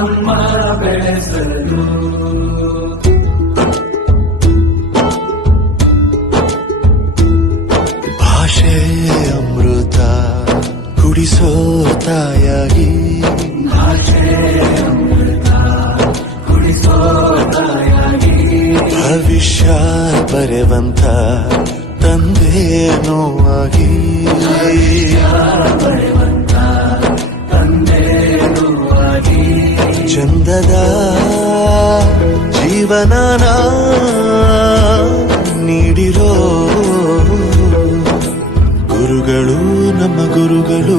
عما بيسألون ഭാഷയെ അമൃത കുടിസോതായ ಜೀವನನ ನೀಡಿರೋ ಗುರುಗಳು ನಮ್ಮ ಗುರುಗಳು.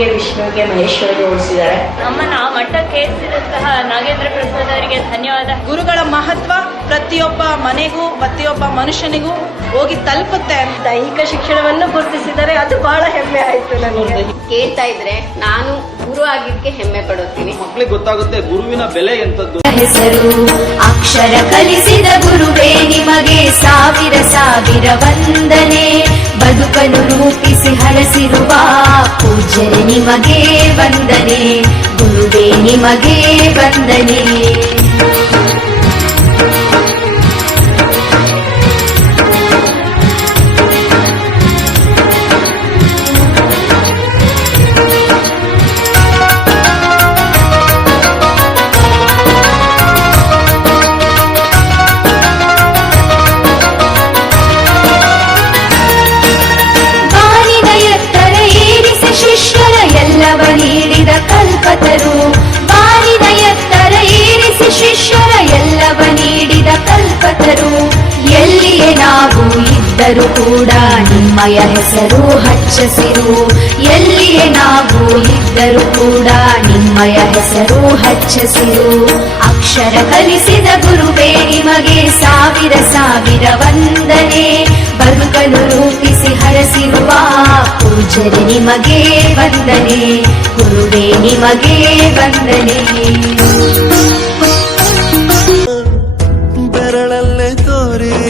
ಅಮ್ಮನಿಗೆ ವಿಷ್ಣುವಿಗೆ ಮಹೇಶ್ವರಿಗೆ ಹೋಲಿಸಿದ್ದಾರೆ ನಮ್ಮನ್ನ ಆ ಮಟ್ಟಕ್ಕೆ ಏರಿಸಿದಂತಹ ನಾಗೇಂದ್ರ ಪ್ರಸಾದ್ ಅವರಿಗೆ ಧನ್ಯವಾದ. ಗುರುಗಳ ಮಹತ್ವ ಪ್ರತಿಯೊಬ್ಬ ಮನೆಗೂ ಪ್ರತಿಯೊಬ್ಬ ಮನುಷ್ಯನಿಗೂ ಹೋಗಿ ತಲುಪುತ್ತೆ ಅಂತ ದೈಹಿಕ ಶಿಕ್ಷಣವನ್ನು ಗುರುತಿಸಿದರೆ ಅದು ಬಹಳ ಹೆಮ್ಮೆ ಆಯ್ತು ನನಗೆ. ಕೇಳ್ತಾ ಇದ್ರೆ ನಾನು ಗುರು ಆಗಿದ್ದಕ್ಕೆ ಹೆಮ್ಮೆ ಪಡುತ್ತೀನಿ ಮಕ್ಳಿಗೆ ಗೊತ್ತಾಗುತ್ತೆ ಗುರುವಿನ ಬೆಲೆ ಎಂತದ್ದು ಹೆಸರು ಅಕ್ಷರ ಕಲಿಸಿದ ಗುರುವೇ ನಿಮಗೆ ಸಾವಿರ ಸಾವಿರ ವಂದನೆ. ಬದುಕನ್ನು ರೂಪಿಸಿ ಹರಸಿರುವ ಪೂಜನೆ ನಿಮಗೆ ವಂದನೆ. ಗುರುವೇ ನಿಮಗೆ ವಂದನೆ. ಇದ್ದರೂ ಕೂಡ ನಿಮ್ಮಯ ಹೆಸರು ಹಚ್ಚಸಿರು. ಎಲ್ಲಿಯೇ ನಾವು ಇದ್ದರೂ ಕೂಡ ನಿಮ್ಮಯ ಹೆಸರು ಹಚ್ಚಸಿರು. ಅಕ್ಷರ ಕಲಿಸಿದ ಗುರುವೇ ನಿಮಗೆ ಸಾವಿರ ಸಾವಿರ ವಂದನೆ. ಬದುಕಲು ರೂಪಿಸಿ ಹರಸಿರುವ ಪೂಜರೆ ನಿಮಗೆ ವಂದನೆ. ಗುರುವೇ ನಿಮಗೆ ವಂದನೆ. ಬೆರಳಲ್ಲೇ ತೋರಿ.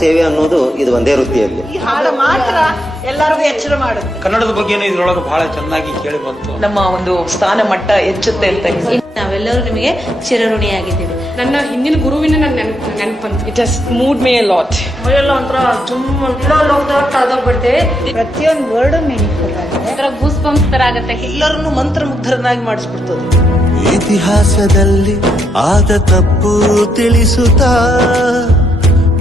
ಸೇವೆ ಅನ್ನೋದು ಇದು ಒಂದೇ ವೃತ್ತಿಯಲ್ಲಿ. ಈ ಹಾಡು ಮಾತ್ರ ಎಲ್ಲರಿಗೂ ಎಚ್ಚರ ಮಾಡುತ್ತೆ. ಕನ್ನಡದ ಬಗ್ಗೆನೇ ಇದ್ರೊಳಗೆ ಬಹಳ ಚೆನ್ನಾಗಿ ಕೇಳಿ ಬಂತು. ನಮ್ಮ ಒಂದು ಸ್ಥಾನ ಮಟ್ಟ ಹೆಚ್ಚುತ್ತೆ ಅಂತ ನಾವೆಲ್ಲರೂ ನಿಮಗೆ ಚಿರಋಣಿಯಾಗಿದ್ದೀವಿ. ನನ್ನ ಹಿಂದಿನ ಗುರುವಿನ ನನ್ನ ನೆನಪು ನೆನಪಂತ it has moved me lot ಮೈಯೆಲ್ಲ ಒಂಥರ ತುಂಬ ಕಳೆದೋಗ್ಬಿಡ್ತೇವೆ ಪ್ರತಿಯೊಂದು ವರ್ಡ್ ಆಗಿದೆ ಒಂಥರ ಗೂಸ್ ಬಂಪ್ಸ್ ತರ ಆಗತ್ತೆ. ಎಲ್ಲರನ್ನು ಮಂತ್ರಮುಗ್ಧರನ್ನಾಗಿ ಮಾಡಿಸ್ಬಿಡ್ತದೆ ಇತಿಹಾಸದಲ್ಲಿ ಆದ ತಪ್ಪು ತಿಳಿಸುತ್ತಾ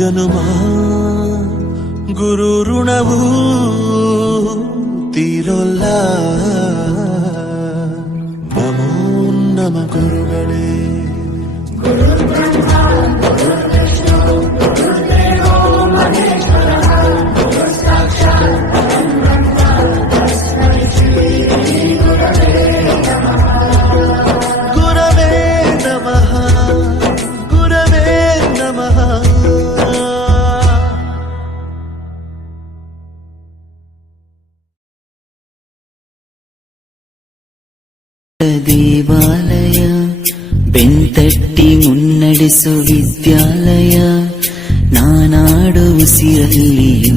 ಜನುಮ ಗುರು ಋಣವು ತೀರೊಲ್ಲ. ನಮೋ ನಮ ಗುರುಗಳೇ. ದೇವಾಲಯ, ಬೆಂತಟ್ಟಿ ಮುನ್ನಡೆಸು ವಿದ್ಯಾಲಯ, ನಾನಾಡು ಉಸಿರಲ್ಲಿಯೂ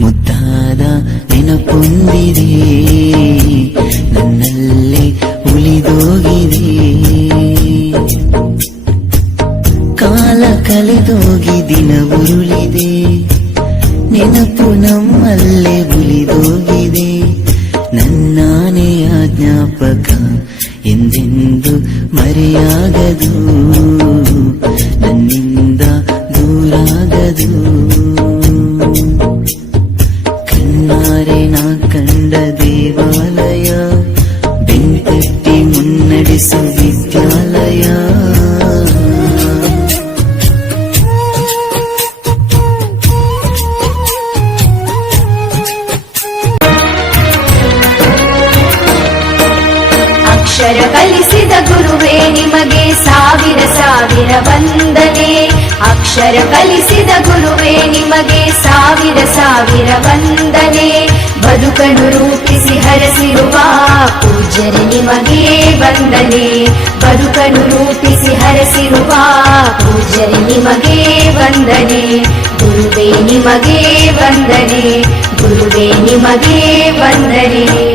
ಮುದ್ದಾದ ನೆನಪೊಂದಿದೆ. ನನ್ನಲ್ಲೇ ಉಳಿದೋಗಿದೆ. ಕಾಲ ಕಳೆದೋಗಿ ದಿನ ಉರುಳಿದೆ. ನೆನಪು ನಮ್ಮಲ್ಲೇ ಉಳಿದೋಗಿದೆ. ನನ್ನಾನೆಯ ಜ್ಞಾಪಕ ಎಂದೆಂದು ಮರೆಯಾಗದು ನನ್ನಿಂದ ದೂರಾಗದು ಕಣ್ಣಾರೆ ನಾ ಕಂಡ ದೇವಾಲಯ ಬೆಂತಟ್ಟಿ ಮುನ್ನಡೆಸು ಅಕ್ಷರ ಕಲಿಸಿದ ಗುರುವೇ, ನಿಮಗೆ ಸಾವಿರ ಸಾವಿರ ವಂದನೆ. ಅಕ್ಷರ ಕಲಿಸಿದ ಗುರುವೇ, ನಿಮಗೆ ಸಾವಿರ ಸಾವಿರ ವಂದನೆ. ಬದುಕನ್ನು ರೂಪಿಸಿ ಹರಸಿರುವ ಪೂಜರೆ ನಿಮಗೆ ವಂದನೆ. ಬದುಕನ್ನು ರೂಪಿಸಿ ಹರಸಿರುವ ಪೂಜರೆ ನಿಮಗೆ ವಂದನೆ. ಗುರುವೇ, ನಿಮಗೆ ವಂದನೆ. ಗುರುವೇ, ನಿಮಗೆ ವಂದನೆ.